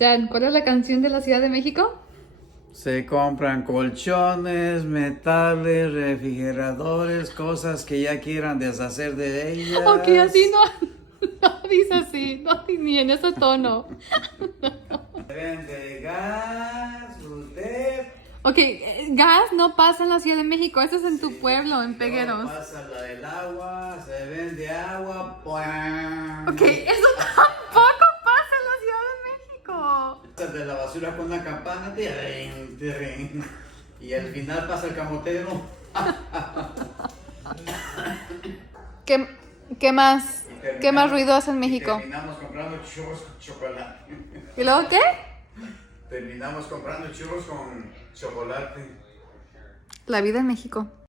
Dan, ¿cuál es la canción de la Ciudad de México? Se compran colchones, metales, refrigeradores, cosas que ya quieran deshacer de ellas. Ok, así no dice así, no, ni en ese tono. Se vende gas, usted. Ok, gas no pasa en la Ciudad de México, eso es en tu pueblo, en Pegueros. No pasa la del agua, se vende agua. ¡Puan! Ok, eso tampoco pasa en la Ciudad de México. Pasas de la basura con una campana, tirrin, tirrin, y al final pasa el camotero. ¿Qué más? ¿Qué más ruido hace en Y México? terminamos comprando churros con chocolate. ¿Y luego qué? Terminamos comprando churros con chocolate. La vida en México.